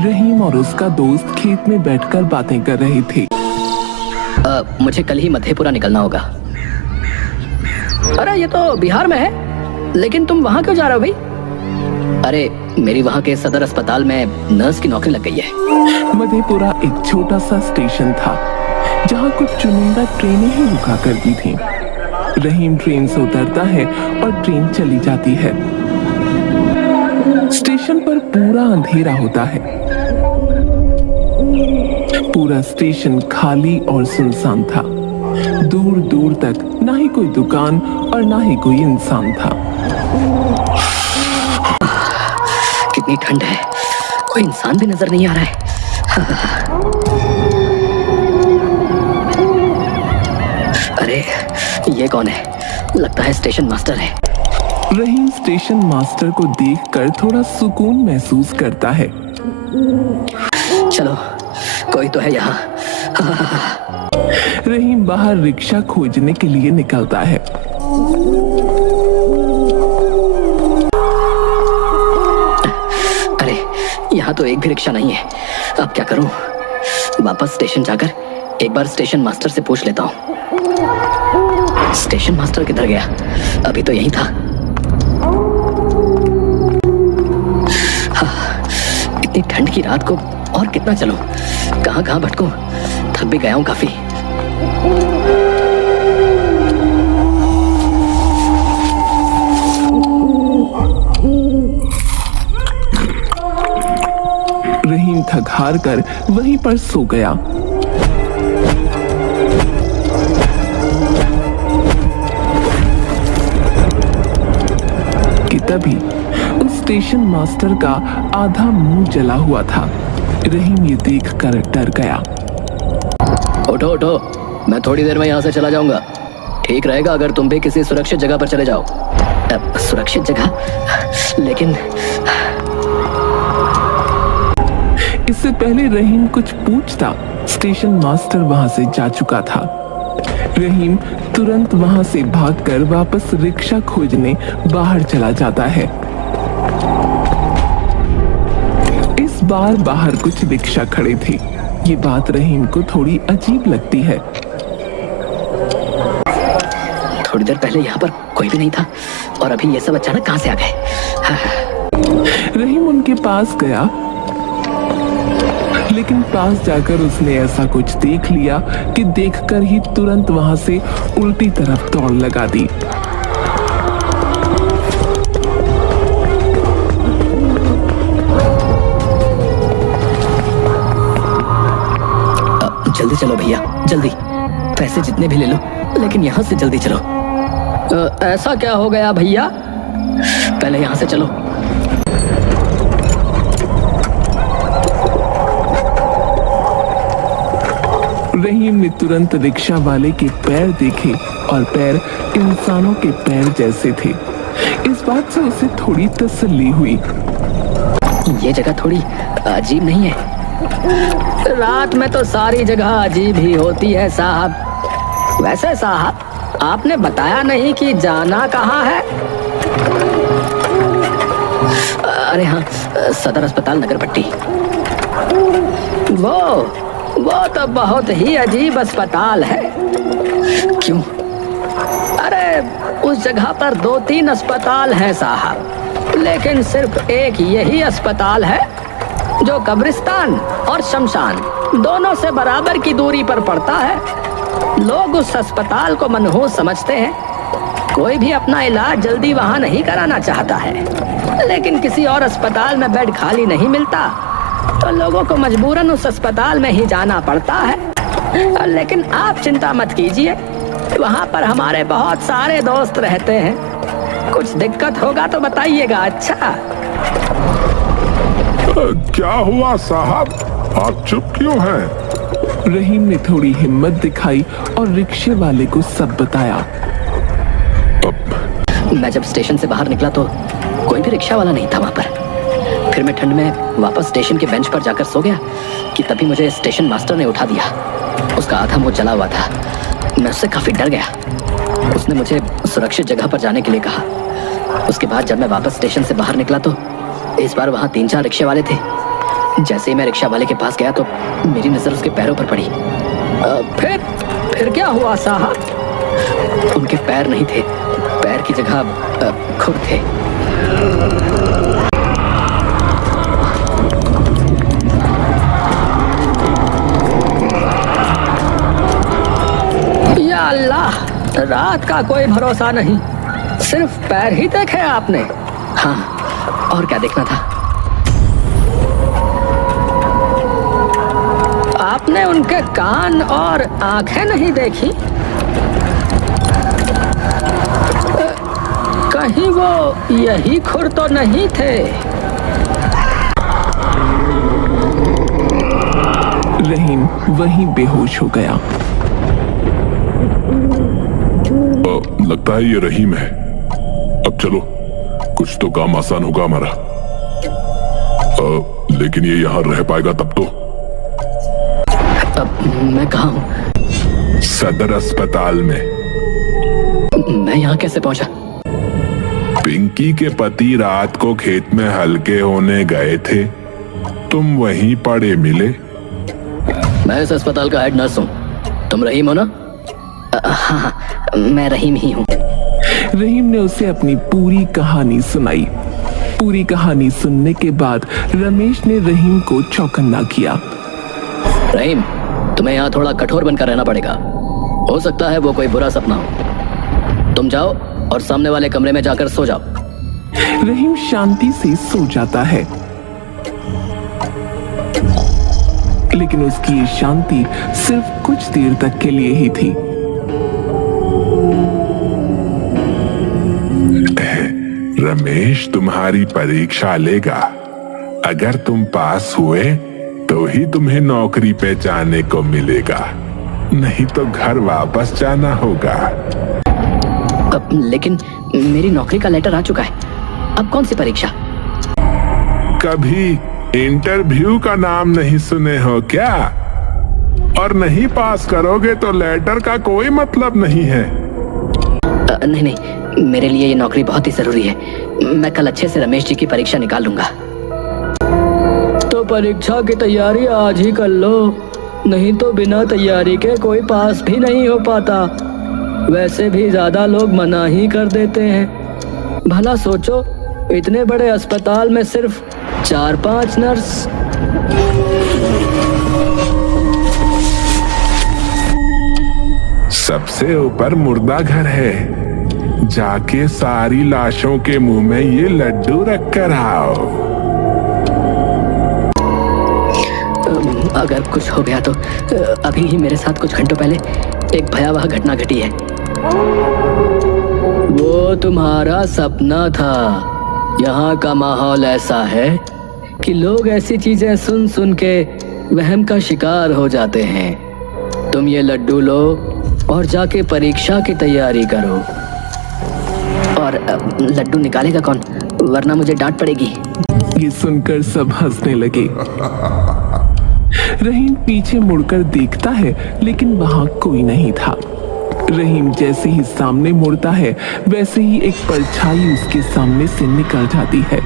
रहीम और उसका दोस्त खेत में बैठकर बातें कर रहे थे। मुझे कल ही मधेपुरा निकलना होगा। अरे ये तो बिहार में है, लेकिन तुम वहाँ क्यों जा रहे हो भाई? अरे मेरी वहाँ के सदर अस्पताल में नर्स की नौकरी लग गई है। मधेपुरा एक छोटा सा स्टेशन था जहाँ कुछ चुनिंदा ट्रेनें ही रुका करती थीं। रहीम ट्रेन से उतरता है और ट्रेन चली जाती है। स्टेशन पर पूरा अंधेरा होता है। पूरा स्टेशन खाली और सुनसान था। दूर दूर तक ना ही कोई दुकान और ना ही कोई इंसान था। कितनी ठंड है, कोई इंसान भी नजर नहीं आ रहा है। अरे ये कौन है? लगता है स्टेशन मास्टर है। रहीम स्टेशन मास्टर को देखकर थोड़ा सुकून महसूस करता है। चलो कोई तो है यहाँ। रहीम बाहर रिक्शा खोजने के लिए निकलता है। अरे यहाँ तो एक भी रिक्शा नहीं है। अब क्या करूं? वापस स्टेशन जाकर एक बार स्टेशन मास्टर से पूछ लेता हूँ। स्टेशन मास्टर किधर गया? अभी तो यहीं था। इतनी ठंड की रात को और कितना चलूं? कहां कहां भटकूं? थक भी गया हूं काफी। रहीम थक हार कर वहीं पर सो गया। कि तभी उस स्टेशन मास्टर का आधा मुंह जला हुआ था। रहीम ये देखकर डर गया। उठो उठो, मैं थोड़ी देर में यहाँ से चला जाऊंगा। ठीक रहेगा अगर तुम भी किसी सुरक्षित जगह पर चले जाओ। सुरक्षित जगह? लेकिन इससे पहले रहीम कुछ पूछता, स्टेशन मास्टर वहां से जा चुका था। रहीम तुरंत वहां से भागकर वापस रिक्शा खोजने बाहर चला जाता है। इस बार बाहर कुछ रिक्शा खड़े थे। ये बात रहीम को थोड़ी अजीब लगती है। थोड़ी देर पहले यहाँ पर कोई भी नहीं था और अभी ये सब अचानक कहां से आ गए? रहीम उनके पास गया, लेकिन पास जाकर उसने ऐसा कुछ देख लिया कि देखकर ही तुरंत वहां से उल्टी तरफ दौड़ लगा दी। जल्दी चलो भैया, जल्दी। पैसे जितने भी ले लो, लेकिन यहाँ से जल्दी चलो। ऐसा क्या हो गया भैया? पहले यहाँ से चलो। रहीम ने तुरंत रिक्शा वाले के पैर देखे और पैर इंसानों के पैर जैसे थे। इस बात से उसे थोड़ी तसल्ली हुई। ये जगह थोड़ी अजीब नहीं है? रात में तो सारी जगह अजीब ही होती है साहब। वैसे साहब, आपने बताया नहीं कि जाना कहाँ है? अरे हाँ, सदर अस्पताल नगर पट्टी। वो तो बहुत ही अजीब अस्पताल है। क्यों? अरे उस जगह पर 2-3 अस्पताल हैं साहब, लेकिन सिर्फ एक यही अस्पताल है जो कब्रिस्तान और शमशान दोनों से बराबर की दूरी पर पड़ता है। लोग उस अस्पताल को मनहूस समझते हैं। कोई भी अपना इलाज जल्दी वहां नहीं कराना चाहता है, लेकिन किसी और अस्पताल में बेड खाली नहीं मिलता तो लोगों को मजबूरन उस अस्पताल में ही जाना पड़ता है। लेकिन आप चिंता मत कीजिए, वहाँ पर हमारे बहुत सारे दोस्त रहते हैं। कुछ दिक्कत होगा तो बताइएगा। अच्छा? क्या हुआ साहब, आप चुप क्यों हैं? रहीम ने थोड़ी हिम्मत दिखाई और रिक्शे वाले को सब बताया। मैं जब स्टेशन से बाहर निकला तो कोई भी रिक्शा वाला नहीं था वहाँ पर। फिर मैं ठंड में वापस स्टेशन के बेंच पर जाकर सो गया कि तभी मुझे स्टेशन मास्टर ने उठा दिया। उसका आधा मुंह जला हुआ था। मैं उससे काफी डर गया। उसने मुझे सुरक्षित जगह पर जाने के लिए कहा। उसके बाद जब मैं वापस स्टेशन से बाहर निकला तो इस बार वहाँ 3-4 रिक्शे वाले थे। जैसे ही मैं रिक्शा वाले के पास गया तो मेरी नजर उसके पैरों पर पड़ी। फिर क्या हुआ साहब? उनके पैर नहीं थे, पैर की जगह खुर थे। या अल्लाह, रात का कोई भरोसा नहीं। सिर्फ पैर ही देखे आपने? हाँ, और क्या देखना था? आपने उनके कान और आंखें नहीं देखी? कहीं वो यही खुर तो नहीं थे? रहीम वहीं बेहोश हो गया। लगता है ये रहीम है। अब चलो, कुछ तो काम आसान होगा हमारा। लेकिन ये यहाँ रह पाएगा तब तो? अब मैं कहाँ हूँ? सदर अस्पताल में। मैं यहाँ कैसे पहुँचा? पिंकी के पति रात को खेत में हल्के होने गए थे, तुम वहीं पड़े मिले। मैं इस अस्पताल का हेड नर्स हूँ। तुम रहीम हो ना? हाँ, मैं रहीम ही हूँ। रहीम ने उसे अपनी पूरी कहानी सुनाई। पूरी कहानी सुनने के बाद रमेश ने रहीम को चौकन्ना किया। रहीम, तुम्हें यहाँ थोड़ा कठोर बनकर रहना पड़ेगा। हो सकता है वो कोई बुरा सपना हो। तुम जाओ और सामने वाले कमरे में जाकर सो जाओ। रहीम शांति से सो जाता है, लेकिन उसकी ये शांति सिर्फ कुछ देर तक के लिए ही थी। रमेश तुम्हारी परीक्षा लेगा। अगर तुम पास हुए तो ही तुम्हें नौकरी पे जाने को मिलेगा, नहीं तो घर वापस जाना होगा। लेकिन मेरी नौकरी का लेटर आ चुका है, अब कौन सी परीक्षा? कभी इंटरव्यू का नाम नहीं सुने हो क्या? और नहीं पास करोगे तो लेटर का कोई मतलब नहीं है। नहीं, मेरे लिए ये नौकरी बहुत ही जरूरी है। मैं कल अच्छे से रमेश जी की परीक्षा निकाल लूंगा। तो परीक्षा की तैयारी आज ही कर लो, नहीं तो बिना तैयारी के कोई पास भी नहीं हो पाता। वैसे भी ज्यादा लोग मना ही कर देते हैं। भला सोचो, इतने बड़े अस्पताल में सिर्फ 4-5 नर्स। सबसे ऊपर मुर्दा घर है, जाके सारी लाशों के मुंह में ये लड्डू रख कर आओ। अगर कुछ हो गया तो अभी ही मेरे साथ कुछ घंटों पहले एक भयावह घटना घटी है। वो तुम्हारा सपना था। यहाँ का माहौल ऐसा है कि लोग ऐसी चीजें सुन सुन के वहम का शिकार हो जाते हैं। तुम ये लड्डू लो और जाके परीक्षा की तैयारी करो। और लड्डू निकालेगा कौन, वरना मुझे डांट पड़ेगी। ये सुनकर सब हंसने लगे। रहीम पीछे मुड़कर देखता है, लेकिन वहां कोई नहीं था। रहीम जैसे ही सामने मुड़ता है, वैसे ही एक परछाई उसके सामने से निकल जाती है।